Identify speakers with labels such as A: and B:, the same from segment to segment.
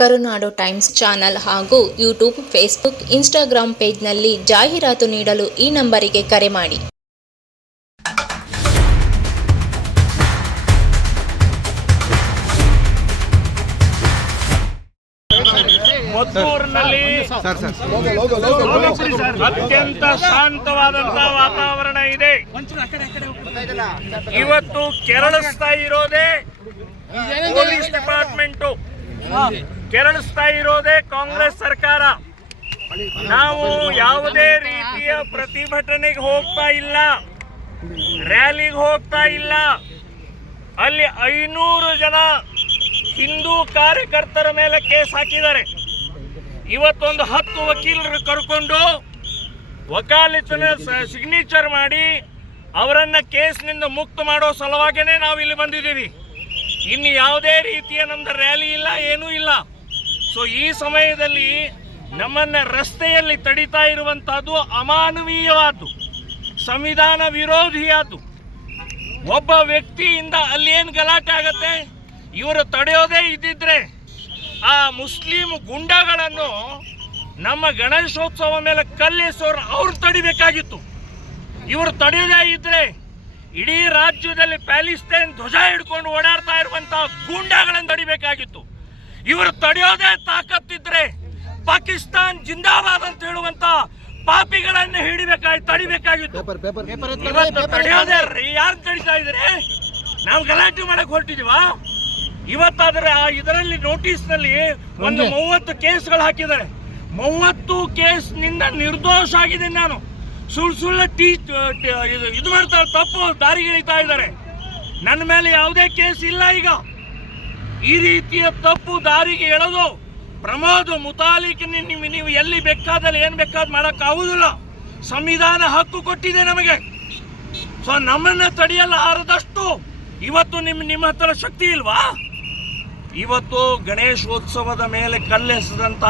A: ಕರುನಾಡು times channel ಹಾಗೂ YouTube, Facebook Instagram ಪೇಜ್ನಲ್ಲಿ ಜಾಹೀರಾತು ನೀಡಲು ಈ ನಂಬರಿಗೆ ಕರೆ ಮಾಡಿ.
B: ಅತ್ಯಂತ ಶಾಂತವಾದಂತಹ ವಾತಾವರಣ ಇದೆ. ಇವತ್ತು ಕೆರಳಿಸ್ತಾ ಇರೋದೇ ಪೊಲೀಸ್ ಡಿಪಾರ್ಟ್ಮೆಂಟ್. ಕೆರಳಿಸ್ತಾ ಇರೋದೇ ಕಾಂಗ್ರೆಸ್ ಸರ್ಕಾರ. ನಾವು ಯಾವುದೇ ರೀತಿಯ ಪ್ರತಿಭಟನೆಗೆ ಹೋಗ್ತಾ ಇಲ್ಲ. ರ್ಯಾಲಿಗೆ ಹೋಗ್ತಾ ಇಲ್ಲ. ಅಲ್ಲಿ ಐನೂರು ಜನ ಹಿಂದೂ ಕಾರ್ಯಕರ್ತರ ಮೇಲೆ ಕೇಸ್ ಹಾಕಿದ್ದಾರೆ. ಇವತ್ತೊಂದು ಹತ್ತು ವಕೀಲರು ಕರ್ಕೊಂಡು ವಕಾಲಿತನ ಸಿಗ್ನೇಚರ್ ಮಾಡಿ ಅವರನ್ನ ಕೇಸ್ನಿಂದ ಮುಕ್ತ ಮಾಡೋ ಸಲುವಾಗೇ ನಾವು ಇಲ್ಲಿ ಬಂದಿದ್ದೀವಿ. ಇನ್ನು ಯಾವುದೇ ರೀತಿಯ ನಮ್ದು ರ್ಯಾಲಿ ಇಲ್ಲ, ಏನೂ ಇಲ್ಲ. ಸೊ ಈ ಸಮಯದಲ್ಲಿ ನಮ್ಮನ್ನ ರಸ್ತೆಯಲ್ಲಿ ತಡಿತಾ ಇರುವಂತಹದ್ದು ಅಮಾನವೀಯವಾದ್ದು, ಸಂವಿಧಾನ ವಿರೋಧಿಯಾದ್ದು. ಒಬ್ಬ ವ್ಯಕ್ತಿಯಿಂದ ಅಲ್ಲಿ ಏನು ಗಲಾಟೆ ಆಗತ್ತೆ? ಇವರು ತಡೆಯೋದೇ ಇದ್ದಿದ್ರೆ ಆ ಮುಸ್ಲಿಂ ಗುಂಡಗಳನ್ನು ನಮ್ಮ ಗಣೇಶೋತ್ಸವ ಮೇಲೆ ಕಲ್ಲೆಸೋರು ಅವ್ರು ತಡಿಬೇಕಾಗಿತ್ತು. ಇವರು ತಡೆಯೋದೇ ಇದ್ರೆ ಇಡೀ ರಾಜ್ಯದಲ್ಲಿ ಪ್ಯಾಲಿಸ್ತೇನ್ ಧ್ವಜ ಹಿಡ್ಕೊಂಡು ಓಡಾಡ್ತಾ ಇರುವಂತಹ ಗೂಂಡಾಗಳನ್ನು ತಡಿಬೇಕಾಗಿತ್ತು. ಇವರು ತಡೆಯೋದೇ ತಾಕತ್ತಿದ್ರೆ ಪಾಕಿಸ್ತಾನ್ ಜಿಂದಾಬಾದ್ ಅಂತ ಹೇಳುವಂತ ಪಾಪಿಗಳನ್ನ ಹಿಡಿಬೇಕಾಗಿ ತಡಿಬೇಕಾಗಿತ್ತು. ತಡೆಯೋದೇ ಯಾರು ತಡಿತಾ ಇದ್ರೆ? ನಾವು ಗಲಾಟೆ ಮಾಡಕ್ ಹೊರಟಿದೀವ? ಇವತ್ತಾದ್ರೆ ಆ ಇದರಲ್ಲಿ ನೋಟಿಸ್ನಲ್ಲಿ ಒಂದು ಮೂವತ್ತು ಕೇಸ್ಗಳು ಹಾಕಿದ್ದಾರೆ. ಮೂವತ್ತು ಕೇಸ್ನಿಂದ ನಿರ್ದೋಷ ಆಗಿದೆ ನಾನು. ಸುಳ್ಳು ಸುಳ್ಳು ಟೀ ಇದು ಮಾಡ್ತಾರೆ ತಪ್ಪು ದಾರಿಗಿಳಿತಾ ಇದ್ದಾರೆ. ನನ್ನ ಮೇಲೆ ಯಾವುದೇ ಕೇಸ್ ಇಲ್ಲ ಈಗ. ಈ ರೀತಿಯ ತಪ್ಪು ದಾರಿಗೆ ಎಳೆದು ಪ್ರಮಾದ ಮುತಾಲಿಕ್ ನೀವು ನೀವು ಎಲ್ಲಿ ಬೇಕಾದಲ್ಲಿ ಏನು ಬೇಕಾದ್ ಮಾಡಕ್ ಆಗುದಿಲ್ಲ. ಸಂವಿಧಾನ ಹಕ್ಕು ಕೊಟ್ಟಿದೆ ನಮಗೆ. ಸೊ ನಮ್ಮನ್ನ ತಡೆಯಲ್ಲ ಆರದಷ್ಟು. ಇವತ್ತು ನಿಮ್ಮ ನಿಮ್ಮ ಹತ್ರ ಶಕ್ತಿ ಇಲ್ವಾ? ಇವತ್ತು ಗಣೇಶೋತ್ಸವದ ಮೇಲೆ ಕಲ್ಲೆಸದಂತ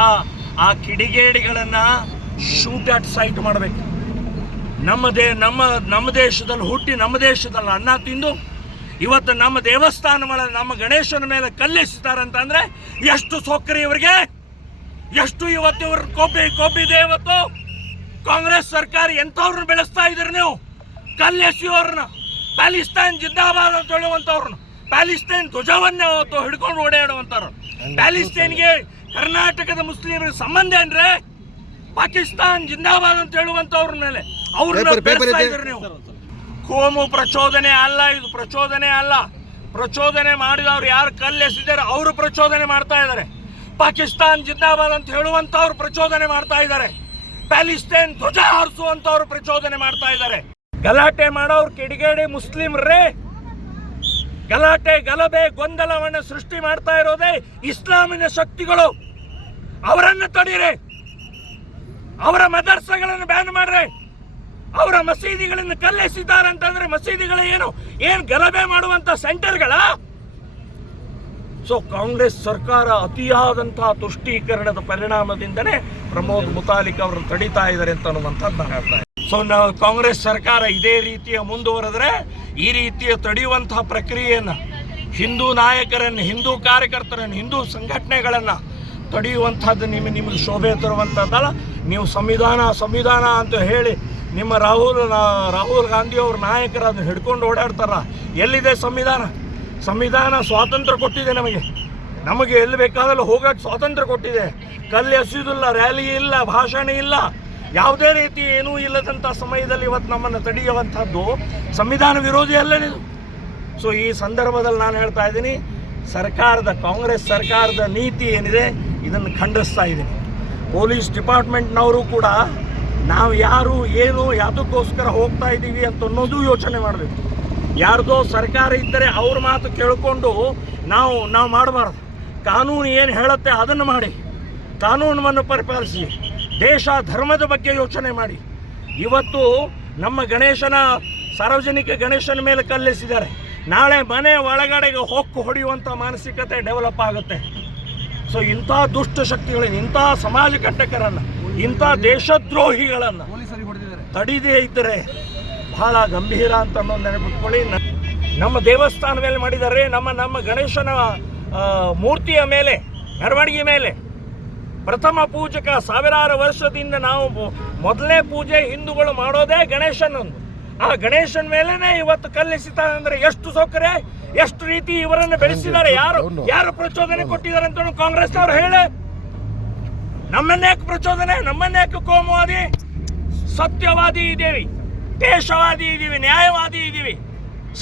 B: ಆ ಕಿಡಿಗೇಡಿಗಳನ್ನ ಶೂಟ್ ಅಟ್ ಸೈಟ್ ಮಾಡಬೇಕು. ನಮ್ಮ ದೇ ನಮ್ಮ ನಮ್ಮ ದೇಶದಲ್ಲಿ ಹುಟ್ಟಿ ನಮ್ಮ ದೇಶದಲ್ಲಿ ಅನ್ನ ತಿಂದು ಇವತ್ತು ನಮ್ಮ ದೇವಸ್ಥಾನಗಳ ನಮ್ಮ ಗಣೇಶನ ಮೇಲೆ ಕಲ್ಲೆಸಿತಾರಂತಂದ್ರೆ ಎಷ್ಟು ಸೌಕರ್ಯ ಇವರಿಗೆ? ಎಷ್ಟು ಇವತ್ತು ಇವ್ರ ಕೊಬ್ಬಿ ಕೊಬ್ಬಿದೆ ಇವತ್ತು ಕಾಂಗ್ರೆಸ್ ಸರ್ಕಾರ ಎಂಥವ್ರನ್ನ ಬೆಳೆಸ್ತಾ ಇದ್ರಿ ನೀವು? ಕಲ್ಲೆಸಿಯೋರ್ನ. ಪ್ಯಾಲಿಸ್ತಾನ್ ಜಿಂದಾಬಾದ್ ಅಂತ ಹೇಳುವಂಥವ್ರನ್ನ ಪ್ಯಾಲಿಸ್ತೈನ್ ಧ್ವಜವನ್ನೇ ಅವತ್ತು ಹಿಡ್ಕೊಂಡು ಓಡಾಡುವಂಥವ್ರು. ಪ್ಯಾಲಿಸ್ತೈನ್ಗೆ ಕರ್ನಾಟಕದ ಮುಸ್ಲಿಮರ ಸಂಬಂಧ ಅಂದ್ರೆ ಪಾಕಿಸ್ತಾನ್ ಜಿಂದಾಬಾದ್ ಅಂತ ಹೇಳುವಂತವ್ರ ಮೇಲೆ. ಅವ್ರನ್ನ ನೀವು. ಕೋಮು ಪ್ರಚೋದನೆ ಅಲ್ಲ, ಇದು ಪ್ರಚೋದನೆ ಅಲ್ಲ. ಪ್ರಚೋದನೆ ಮಾಡಿದವ್ರು ಯಾರು ಕಲ್ಲೆಸಿದ್ದಾರೆ ಅವರು ಪ್ರಚೋದನೆ ಮಾಡ್ತಾ ಇದ್ದಾರೆ. ಪಾಕಿಸ್ತಾನ್ ಜಿಂದಾಬಾದ್ ಅಂತ ಹೇಳುವಂತವ್ರು ಪ್ರಚೋದನೆ ಮಾಡ್ತಾ ಇದ್ದಾರೆ. ಪ್ಯಾಲಿಸ್ಟೈನ್ ಧ್ವಜ ಹಾರಿಸುವಂತವ್ರು ಪ್ರಚೋದನೆ ಮಾಡ್ತಾ ಇದ್ದಾರೆ. ಗಲಾಟೆ ಮಾಡೋರು ಕಿಡಿಗೇಡಿ ಮುಸ್ಲಿಮ್ರೇ. ಗಲಾಟೆ, ಗಲಭೆ, ಗೊಂದಲವನ್ನು ಸೃಷ್ಟಿ ಮಾಡ್ತಾ ಇರೋದೇ ಇಸ್ಲಾಮಿನ ಶಕ್ತಿಗಳು. ಅವರನ್ನು ತಡೀರಿ. ಅವರ ಮದರ್ಸಗಳನ್ನು ಬ್ಯಾನ್ ಮಾಡ್ರಿ. ಅವರ ಮಸೀದಿಗಳನ್ನು ಕಲ್ಲೆಸಿದ್ದಾರೆ ಅಂತಂದ್ರೆ ಮಸೀದಿಗಳ ಏನು? ಏನು ಗಲಭೆ ಮಾಡುವಂತ ಸೆಂಟರ್ಗಳ? ಸೊ ಕಾಂಗ್ರೆಸ್ ಸರ್ಕಾರ ಅತಿಯಾದಂತಹ ತುಷ್ಟೀಕರಣದ ಪರಿಣಾಮದಿಂದನೇ ಪ್ರಮೋದ್ ಮುತಾಲಿಕ್ ಅವರನ್ನು ತಡಿತಾ ಇದ್ದಾರೆ ಅಂತ ಅನ್ನುವಂಥದ್ದು ನಾನು ಹೇಳ್ತಾ. ಸೊ ನಾವು ಕಾಂಗ್ರೆಸ್ ಸರ್ಕಾರ ಇದೇ ರೀತಿಯ ಮುಂದುವರೆದ್ರೆ ಈ ರೀತಿಯ ತಡೆಯುವಂತಹ ಪ್ರಕ್ರಿಯೆಯನ್ನು ಹಿಂದೂ ನಾಯಕರನ್ನು, ಹಿಂದೂ ಕಾರ್ಯಕರ್ತರನ್ನು, ಹಿಂದೂ ಸಂಘಟನೆಗಳನ್ನು ತಡೆಯುವಂಥದ್ದು ನಿಮಗೆ ನಿಮಗೆ ಶೋಭೆ ತರುವಂಥದ್ದಲ್ಲ. ನೀವು ಸಂವಿಧಾನ ಸಂವಿಧಾನ ಅಂತ ಹೇಳಿ ನಿಮ್ಮ ರಾಹುಲ್ ರಾಹುಲ್ ಗಾಂಧಿ ಅವ್ರ ನಾಯಕರು ಅದನ್ನ ಹಿಡ್ಕೊಂಡು ಓಡಾಡ್ತಾರ? ಎಲ್ಲಿದೆ ಸಂವಿಧಾನ? ಸಂವಿಧಾನ ಸ್ವಾತಂತ್ರ್ಯ ಕೊಟ್ಟಿದೆ ನಮಗೆ. ನಮಗೆ ಎಲ್ಲಿ ಬೇಕಾದಲ್ಲಿ ಹೋಗಕ್ಕೆ ಸ್ವಾತಂತ್ರ್ಯ ಕೊಟ್ಟಿದೆ. ಕಲ್ಲು ಎಸೆಯುವುದಿಲ್ಲ, ರ್ಯಾಲಿ ಇಲ್ಲ, ಭಾಷಣ ಇಲ್ಲ. ಯಾವುದೇ ರೀತಿ ಏನೂ ಇಲ್ಲದಂಥ ಸಮಯದಲ್ಲಿ ಇವತ್ತು ನಮ್ಮನ್ನು ತಡೆಯುವಂಥದ್ದು ಸಂವಿಧಾನ ವಿರೋಧಿ ಅಲ್ಲನಿದು ಸೊ ಈ ಸಂದರ್ಭದಲ್ಲಿ ನಾನು ಹೇಳ್ತಾ ಇದ್ದೀನಿ, ಸರ್ಕಾರದ, ಕಾಂಗ್ರೆಸ್ ಸರ್ಕಾರದ ನೀತಿ ಏನಿದೆ, ಇದನ್ನು ಖಂಡಿಸ್ತಾ ಇದ್ದೀನಿ. ಪೊಲೀಸ್ ಡಿಪಾರ್ಟ್ಮೆಂಟ್ನವರು ಕೂಡ ನಾವು ಯಾರು, ಏನು, ಯಾವುದಕ್ಕೋಸ್ಕರ ಹೋಗ್ತಾ ಇದ್ದೀವಿ ಅಂತ ಅನ್ನೋದು ಯೋಚನೆ ಮಾಡಬೇಕು. ಯಾರ್ದೋ ಸರ್ಕಾರ ಇದ್ದರೆ ಅವ್ರ ಮಾತು ಕೇಳಿಕೊಂಡು ನಾವು ನಾವು ಮಾಡಬಾರ್ದು. ಕಾನೂನು ಏನು ಹೇಳುತ್ತೆ ಅದನ್ನು ಮಾಡಿ. ಕಾನೂನನ್ನು ಪರಿಪಾಲಿಸಿ. ದೇಶ ಧರ್ಮದ ಬಗ್ಗೆ ಯೋಚನೆ ಮಾಡಿ. ಇವತ್ತು ನಮ್ಮ ಗಣೇಶನ, ಸಾರ್ವಜನಿಕ ಗಣೇಶನ ಮೇಲೆ ಕಲ್ಲಿಸಿದ್ದಾರೆ. ನಾಳೆ ಮನೆ ಒಳಗಡೆಗೆ ಹೊಕ್ಕು ಹೊಡೆಯುವಂಥ ಮಾನಸಿಕತೆ ಡೆವಲಪ್ ಆಗುತ್ತೆ. ಸೊ ಇಂಥ ದುಷ್ಟ ಶಕ್ತಿಗಳನ್ನು ಇಂಥ ಸಮಾಜ ಕಂಟಕರನ್ನು ಇಂಥ ದೇಶದ್ರೋಹಿಗಳನ್ನು ತಡಿದೇ ಇದ್ದರೆ ಬಹಳ ಗಂಭೀರ ಅಂತ ಅನ್ನೋದು ನೆನಪಿಟ್ಕೊಳ್ಳಿ. ನಮ್ಮ ದೇವಸ್ಥಾನ ಮೇಲೆ ಮಾಡಿದ್ದಾರೆ ನಮ್ಮ ನಮ್ಮ ಗಣೇಶನ ಮೂರ್ತಿಯ ಮೇಲೆ ಮೆರವಣಿಗೆ ಮೇಲೆ. ಪ್ರಥಮ ಪೂಜಕ ಸಾವಿರಾರು ವರ್ಷದಿಂದ ನಾವು ಮೊದಲನೇ ಪೂಜೆ ಹಿಂದೂಗಳು ಮಾಡೋದೇ ಗಣೇಶನೊಂದು. ಆ ಗಣೇಶನ ಮೇಲೇನೆ ಇವತ್ತು ಕಲ್ಲಿಸಿತ ಅಂದ್ರೆ ಎಷ್ಟು ಸೌಕರ್ಯ ಎಷ್ಟು ರೀತಿ ಇವರನ್ನು ಬೆಳೆಸಿದ್ದಾರೆ ಯಾರು ಯಾರು ಪ್ರಚೋದನೆ ಕೊಟ್ಟಿದ್ದಾರೆ ಅಂತ ಕಾಂಗ್ರೆಸ್ ಅವರು ಹೇಳಿ. ನಮ್ಮನ್ನ್ಯಾಕೆ ಪ್ರಚೋದನೆ? ನಮ್ಮನ್ನ್ಯಾಕೆ ಕೋಮುವಾದಿ? ಸತ್ಯವಾದಿ ಇದ್ದೀವಿ. ದೇಶವಾದಿ ಇದ್ದೀವಿ. ನ್ಯಾಯವಾದಿ ಇದ್ದೀವಿ.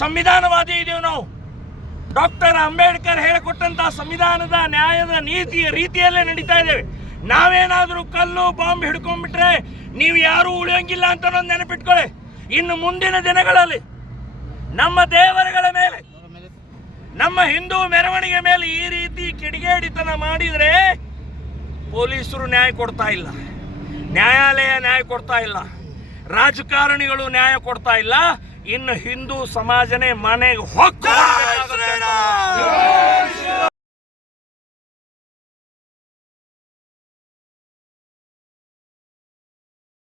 B: ಸಂವಿಧಾನವಾದಿ ಇದ್ದೀವಿ ನಾವು. ಡಾಕ್ಟರ್ ಅಂಬೇಡ್ಕರ್ ಹೇಳಿಕೊಟ್ಟಂತಹ ಸಂವಿಧಾನದ ನ್ಯಾಯದ ನೀತಿಯ ರೀತಿಯಲ್ಲೇ ನಡೀತಾ ಇದ್ದೇವೆ. ನಾವೇನಾದರೂ ಕಲ್ಲು, ಬಾಂಬ್ ಹಿಡ್ಕೊಂಡ್ಬಿಟ್ರೆ ನೀವು ಯಾರೂ ಉಳಿಯೋಂಗಿಲ್ಲ ಅಂತ ಒಂದು ನೆನಪಿಟ್ಕೊಳ್ಳಿ. ಇನ್ನು ಮುಂದಿನ ದಿನಗಳಲ್ಲಿ ನಮ್ಮ ದೇವರುಗಳ ಮೇಲೆ, ನಮ್ಮ ಹಿಂದೂ ಮೆರವಣಿಗೆ ಮೇಲೆ ಈ ರೀತಿ ಕಿಡಿಗೇಡಿತನ ಮಾಡಿದರೆ ಪೊಲೀಸರು ನ್ಯಾಯ ಕೊಡ್ತಾ ಇಲ್ಲ. ನ್ಯಾಯಾಲಯ ನ್ಯಾಯ ಕೊಡ್ತಾ ಇಲ್ಲ. ರಾಜಕಾರಣಿಗಳು ನ್ಯಾಯ ಕೊಡ್ತಾ ಇಲ್ಲ. ಇನ್ನು ಹಿಂದೂ ಸಮಾಜನೇ ಮನೆಗೆ ಹೊಕ್ಕು